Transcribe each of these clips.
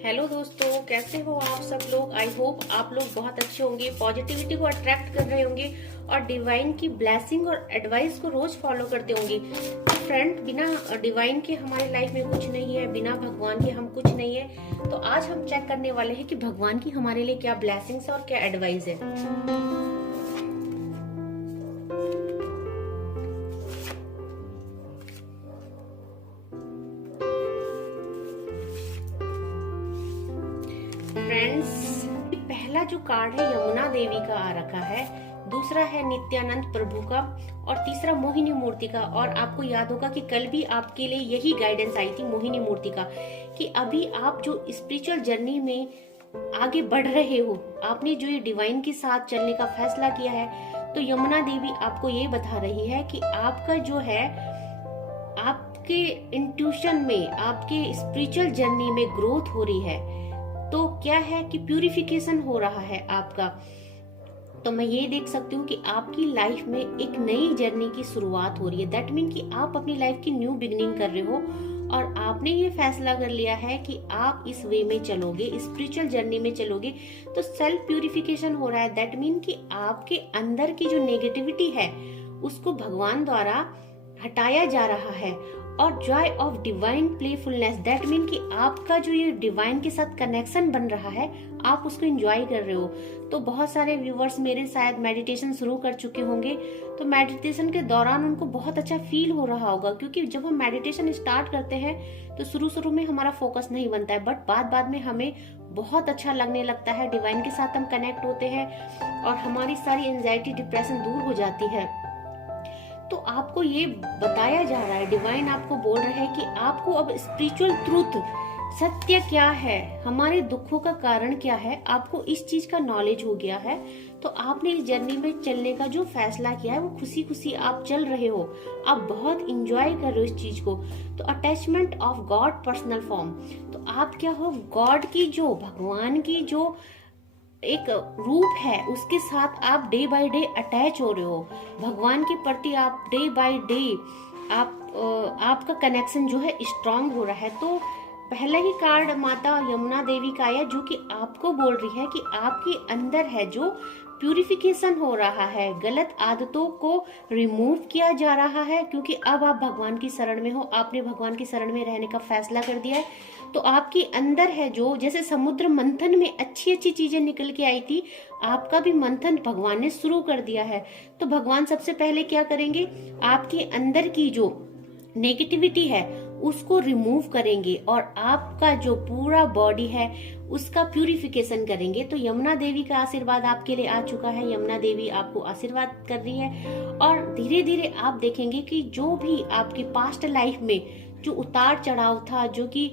Hello दोस्तों, कैसे हो आप सब लोग। आई होप आप लोग बहुत अच्छे होंगे, पॉजिटिविटी को अट्रैक्ट कर रहे होंगे और डिवाइन की ब्लेसिंग और एडवाइस को रोज फॉलो करते होंगे। फ्रेंड, बिना डिवाइन के हमारी लाइफ में कुछ नहीं है, बिना भगवान के हम कुछ नहीं है। तो आज हम चेक करने वाले हैं कि भगवान की हमारे लिए क्या ब्लेसिंग्स है और क्या एडवाइस है। फ्रेंड्स, पहला जो कार्ड है यमुना देवी का आ रखा है, दूसरा है नित्यानंद प्रभु का और तीसरा मोहिनी मूर्ति का। और आपको याद होगा कि कल भी आपके लिए यही गाइडेंस आई थी मोहिनी मूर्ति का, कि अभी आप जो स्पिरिचुअल जर्नी में आगे बढ़ रहे हो, आपने जो ये डिवाइन के साथ चलने का फैसला किया है, तो यमुना देवी आपको ये बता रही है कि आपका जो है, आपके इंट्यूशन में, आपके स्पिरिचुअल जर्नी में ग्रोथ हो रही है। तो क्या है कि प्यूरिफिकेशन हो रहा है आपका। तो मैं ये देख सकती हूँ कि आपकी लाइफ में एक नई जर्नी की शुरुआत हो रही है। दैट मीन कि आप अपनी लाइफ की न्यू बिगनिंग कर रहे हो और आपने ये फैसला कर लिया है कि आप इस वे में चलोगे, स्पिरिचुअल जर्नी में चलोगे। तो सेल्फ प्यूरिफिकेशन हो रहा है। दैट मीन कि आपके अंदर की जो नेगेटिविटी है उसको भगवान द्वारा हटाया जा रहा है। और Joy of divine playfulness, that mean कि आपका जो ये डिवाइन के साथ कनेक्शन बन रहा है, आप उसको एंजॉय कर रहे हो। तो बहुत सारे व्यूवर्स मेरे शायद मेडिटेशन शुरू कर चुके होंगे, तो मेडिटेशन के दौरान उनको बहुत अच्छा फील हो रहा होगा, क्योंकि जब हम मेडिटेशन स्टार्ट करते हैं तो शुरू में हमारा फोकस नहीं बनता है, बट बाद में हमें बहुत अच्छा लगने लगता है। डिवाइन के साथ हम कनेक्ट होते हैं और हमारी सारी एंजाइटी, डिप्रेशन दूर हो जाती है। तो आपको ये बताया जा रहा है, डिवाइन आपको बोल रहे हैं कि आपको अब स्पिरिचुअल ट्रूथ, सत्य क्या है, हमारे दुखों का कारण क्या है, आपको इस चीज का नॉलेज हो गया है। तो आपने इस जर्नी में चलने का जो फैसला किया है वो खुशी खुशी आप चल रहे हो, आप बहुत इंजॉय कर रहे हो इस चीज को। तो attachment of God personal form, तो आप क्या हो, गॉड की जो, भगवान की जो एक रूप है, उसके साथ आप डे बाय डे अटैच हो रहे हो। भगवान के प्रति आप डे बाय डे आपका कनेक्शन जो है स्ट्रांग हो रहा है। तो पहला ही कार्ड माता यमुना देवी का आया, जो कि आपको बोल रही है कि आपके अंदर है जो प्यूरिफिकेशन हो रहा है, गलत आदतों को रिमूव किया जा रहा है, क्योंकि अब आप भगवान की शरण में हो, आपने भगवान की शरण में रहने का फैसला कर दिया है। तो आपके अंदर है जो, जैसे समुद्र मंथन में अच्छी अच्छी चीजें निकल के आई थी, आपका भी मंथन भगवान ने शुरू कर दिया है। तो भगवान सबसे पहले क्या करेंगे, आपके अंदर की जो नेगेटिविटी है उसको रिमूव करेंगे और आपका जो पूरा बॉडी है उसका प्यूरिफिकेशन करेंगे। तो यमुना देवी का आशीर्वाद आपके लिए आ चुका है। यमुना देवी आपको आशीर्वाद कर रही है और धीरे धीरे आप देखेंगे कि जो भी आपकी पास्ट लाइफ में जो उतार चढ़ाव था, जो कि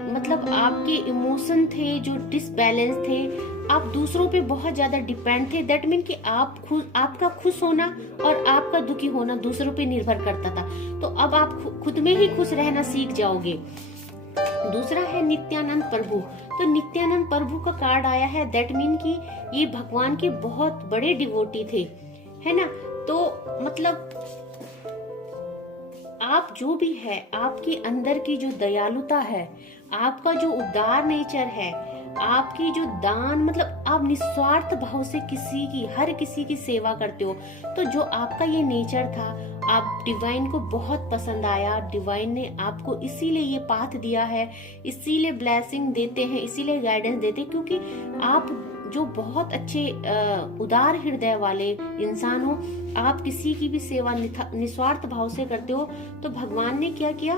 मतलब आपके इमोशन थे जो डिसबैलेंस थे, आप दूसरों पे बहुत ज्यादा डिपेंड थे। दैट मीन कि आपका खुश होना और आपका दुखी होना दूसरों पे निर्भर करता था। तो अब आप खुद में ही खुश रहना सीख जाओगे। दूसरा है नित्यानंद प्रभु। तो नित्यानंद प्रभु का कार्ड आया है, दैट मीन कि ये भगवान के बहुत बड़े डिवोटी थे, है ना। तो मतलब आप जो भी है, आपके अंदर की जो दयालुता है, आपका जो उदार नेचर है, आपकी जो दान, मतलब आप निस्वार्थ भाव से हर किसी की सेवा करते हो। तो जो आपका ये नेचर था, आप डिवाइन को बहुत पसंद आया। डिवाइन ने आपको इसीलिए ये पाथ दिया है, इसीलिए ब्लेसिंग देते हैं, इसीलिए गाइडेंस देते हैं, क्योंकि आप जो बहुत अच्छे उदार हृदय वाले इंसान हो, आप किसी की भी सेवा निस्वार्थ भाव से करते हो। तो भगवान ने क्या किया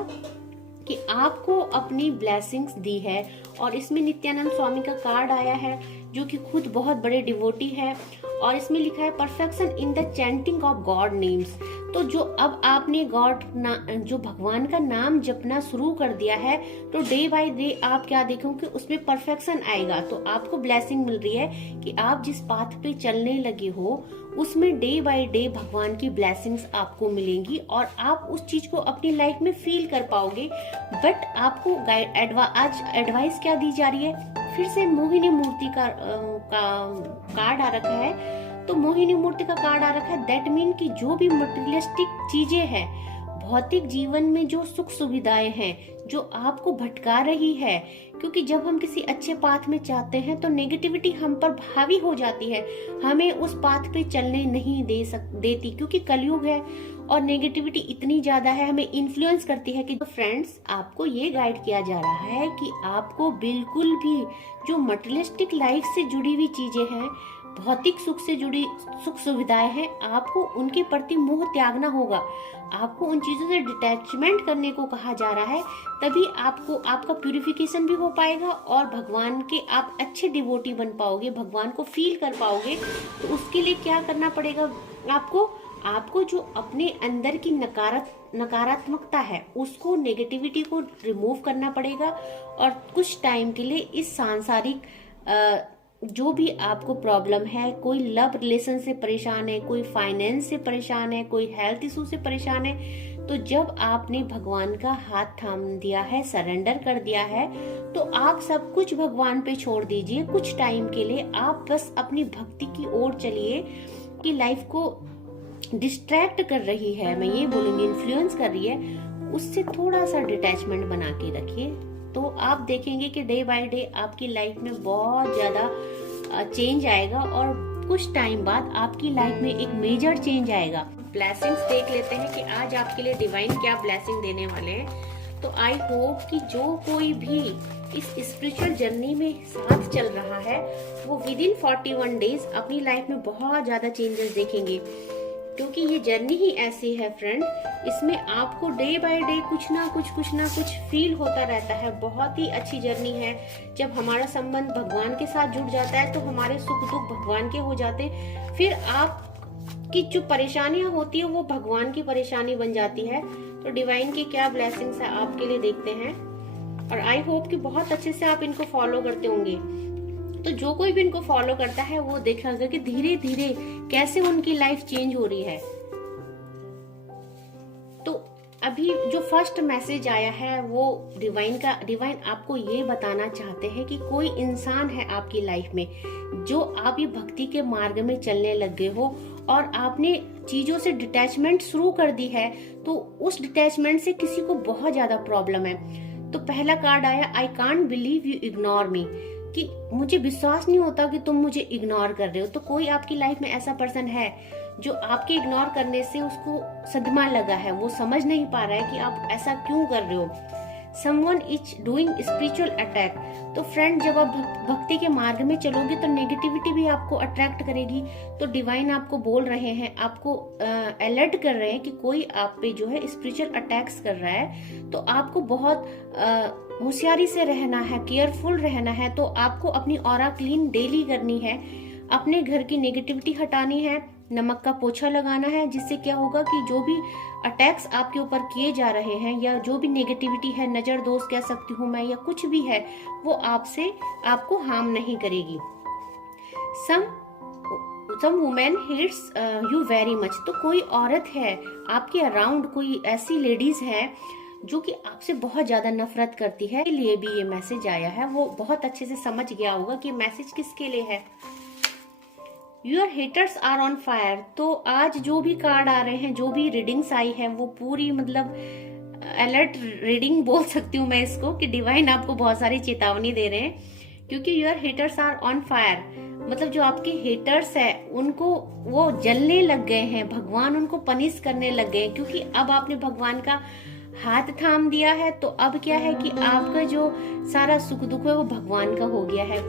कि आपको अपनी ब्लेसिंग्स दी है। और इसमें नित्यानंद स्वामी का कार्ड आया है, जो कि खुद बहुत बड़े डिवोटी है, और इसमें लिखा है perfection in the chanting of God names. तो जो अब आपने जो भगवान का नाम जपना शुरू कर दिया है, तो डे बाय डे आप क्या देखोगे, उसमें परफेक्शन आएगा। तो आपको ब्लेसिंग मिल रही है कि आप जिस पाथ पे चलने लगे हो उसमें डे बाय डे भगवान की ब्लेसिंग्स आपको मिलेंगी और आप उस चीज को अपनी लाइफ में फील कर पाओगे। बट आपको आज एडवाइस क्या दी जा रही है, फिर से मोहिनी मूर्ति का कार्ड आ रखा है। तो मोहिनी मूर्ति का कार्ड आ रखा है, दैट मीन कि जो भी मटेरियलिस्टिक चीजें हैं, भौतिक जीवन में जो सुख सुविधाएं हैं जो आपको भटका रही है, क्योंकि जब हम किसी अच्छे पाथ में जाते हैं तो नेगेटिविटी हम पर हावी हो जाती है, हमें उस पाथ पे चलने नहीं देती, क्योंकि कलयुग है और नेगेटिविटी इतनी ज्यादा है, हमें इन्फ्लुएंस करती है कि तो फ्रेंड्स, आपको ये गाइड किया जा रहा है कि आपको बिल्कुल भी जो मटेरियलिस्टिक लाइफ से जुड़ी हुई चीजें हैं, भौतिक सुख से जुड़ी सुख सुविधाएं हैं, आपको उनके प्रति मोह त्यागना होगा। आपको उन चीजों से डिटैचमेंट करने को कहा जा रहा है, तभी आपको आपका प्यूरिफिकेशन भी हो पाएगा और भगवान के आप अच्छे डिवोटी बन पाओगे, भगवान को फील कर पाओगे। तो उसके लिए क्या करना पड़ेगा आपको जो अपने अंदर की नकारात्मकता है, उसको, नेगेटिविटी को रिमूव करना पड़ेगा और कुछ टाइम के लिए इस सांसारिक जो भी आपको प्रॉब्लम है, कोई लव रिलेशन से परेशान है, कोई फाइनेंस से परेशान है, कोई हेल्थ इशू से परेशान है, तो जब आपने भगवान का हाथ थाम दिया है, सरेंडर कर दिया है, तो आप सब कुछ भगवान पे छोड़ दीजिए। कुछ टाइम के लिए आप बस अपनी भक्ति की ओर चलिए कि लाइफ को डिस्ट्रैक्ट कर रही है, मैं ये बोलूंगी इन्फ्लुएंस कर रही है, उससे थोड़ा सा डिटैचमेंट बना के रखिए। तो आप देखेंगे कि डे बाय डे आपकी लाइफ में बहुत ज्यादा चेंज आएगा और कुछ टाइम बाद आपकी लाइफ में एक मेजर चेंज आएगा। ब्लेसिंग्स देख लेते हैं कि आज आपके लिए डिवाइन क्या ब्लेसिंग देने वाले हैं। तो आई होप कि जो कोई भी इस स्पिरिचुअल जर्नी में साथ चल रहा है, वो विद इन 41 डेज अपनी लाइफ में बहुत ज्यादा चेंजेस देखेंगे, क्योंकि ये जर्नी ही ऐसी है फ्रेंड, इसमें आपको डे बाय डे कुछ ना कुछ फील होता रहता है। बहुत ही अच्छी जर्नी है। जब हमारा संबंध भगवान के साथ जुड़ जाता है तो हमारे सुख दुख भगवान के हो जाते हैं, फिर आपकी जो परेशानियां होती है वो भगवान की परेशानी बन जाती है। तो डिवाइन की क्या ब्लेसिंग्स है आपके लिए देखते हैं, और आई होप कि बहुत अच्छे से आप इनको फॉलो करते होंगे। तो जो कोई भी इनको फॉलो करता है वो देखेगा कि धीरे धीरे कैसे उनकी लाइफ चेंज हो रही है। तो अभी जो फर्स्ट मैसेज आया है वो डिवाइन आपको ये बताना चाहते हैं कि कोई इंसान है आपकी लाइफ में, जो आप ये भक्ति के मार्ग में चलने लग गए हो और आपने चीजों से डिटैचमेंट शुरू कर दी है, तो उस डिटैचमेंट से किसी को बहुत ज्यादा प्रॉब्लम है। तो पहला कार्ड आया, I can't believe you ignore me, कि मुझे विश्वास नहीं होता कि तुम मुझे इग्नोर कर रहे हो। तो कोई आपकी लाइफ में ऐसा पर्सन है जो आपके इग्नोर करने से उसको सदमा लगा है, वो समझ नहीं पा रहा है कि आप ऐसा क्यों कर रहे हो। Someone is doing spiritual attack. तो फ्रेंड, जब आप भक्ति के मार्ग में चलोगे तो नेगेटिविटी भी आपको अट्रैक्ट करेगी। तो डिवाइन आपको बोल रहे हैं, आपको अलर्ट कर रहे हैं कि कोई आप पे जो है स्पिरिचुअल अटैक्स कर रहा है। तो आपको बहुत होशियारी से रहना है, केयरफुल रहना है। तो आपको अपनी ऑरा क्लीन डेली करनी है, अपने घर की नेगेटिविटी हटानी है, नमक का पोछा लगाना है, जिससे क्या होगा कि जो भी अटैक्स आपके ऊपर किए जा रहे हैं या जो भी नेगेटिविटी है, नजर दोष कह सकती हूँ मैं, या कुछ भी है, वो आपको हार्म नहीं करेगी। Some women hates you very much. तो कोई औरत है आपके अराउंड, कोई ऐसी लेडीज है जो कि आपसे बहुत ज्यादा नफरत करती है, के लिए भी ये मैसेज आया है। वो बहुत अच्छे से समझ गया होगा कि मैसेज किसके लिए है। Your haters are on fire. तो आज जो भी कार्ड आ रहे हैं, जो भी रीडिंग्स आई है, वो पूरी मतलब अलर्ट रीडिंग बोल सकती हूँ मैं इसको, कि डिवाइन आपको बहुत सारी चेतावनी दे रहे हैं, क्योंकि your haters are on fire, मतलब जो आपके हेटर्स है उनको वो जलने लग गए हैं, भगवान उनको पनिश करने लग गए हैं, क्योंकि अब आपने भगवान का हाथ थाम दिया है। तो अब क्या है कि आपका जो सारा सुख दुख है वो भगवान का हो गया है।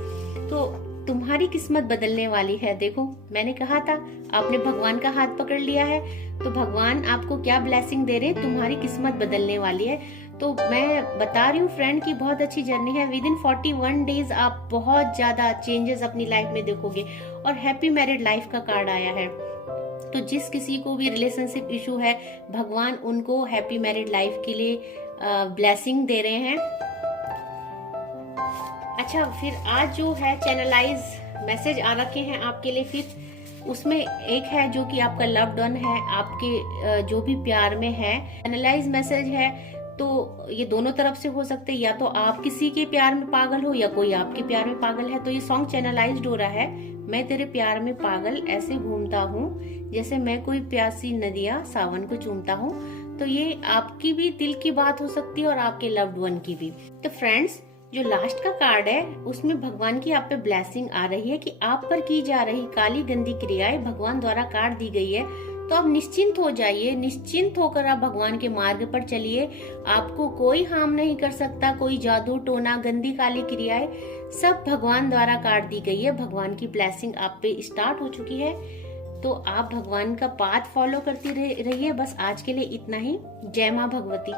तो तुम्हारी किस्मत बदलने वाली है। देखो, मैंने कहा था, आपने भगवान का हाथ पकड़ लिया है, तो भगवान आपको क्या ब्लेसिंग दे रहे हैं, तुम्हारी किस्मत बदलने वाली है। तो मैं बता रही हूँ फ्रेंड की बहुत अच्छी जर्नी है। विद इन 41 डेज आप बहुत ज्यादा चेंजेस अपनी लाइफ में देखोगे। और हैप्पी मैरिड लाइफ का कार्ड आया है। तो जिस किसी को भी रिलेशनशिप इशू है, भगवान उनको हैप्पी मैरिड लाइफ के लिए ब्लेसिंग दे रहे हैं। अच्छा, फिर आज जो है चैनलाइज मैसेज आ रखे हैं आपके लिए। फिर उसमें एक है जो कि आपका लव्ड वन है, आपके जो भी प्यार में है। चैनलाइज मैसेज है तो ये दोनों तरफ से हो सकते हैं, या तो आप किसी के प्यार में पागल हो या कोई आपके प्यार में पागल है। तो ये सॉन्ग चैनलाइज्ड हो रहा है। मैं तेरे प्यार में पागल ऐसे घूमता हूँ, जैसे मैं कोई प्यासी नदिया सावन को चूमता हूँ। तो ये आपकी भी दिल की बात हो सकती है और आपके लव्ड वन की भी। तो फ्रेंड्स, जो लास्ट का कार्ड है उसमें भगवान की आप पे ब्लेसिंग आ रही है कि आप पर की जा रही काली गंदी क्रियाएं भगवान द्वारा काट दी गई है। तो आप निश्चिंत हो जाइए, निश्चिंत होकर आप भगवान के मार्ग पर चलिए। आपको कोई हार्म नहीं कर सकता, कोई जादू टोना गंदी काली क्रियाएं सब भगवान द्वारा काट दी गई है। भगवान की ब्लेसिंग आप पे स्टार्ट हो चुकी है। तो आप भगवान का पाथ फॉलो करती रहिए। बस आज के लिए इतना ही। जय माँ भगवती।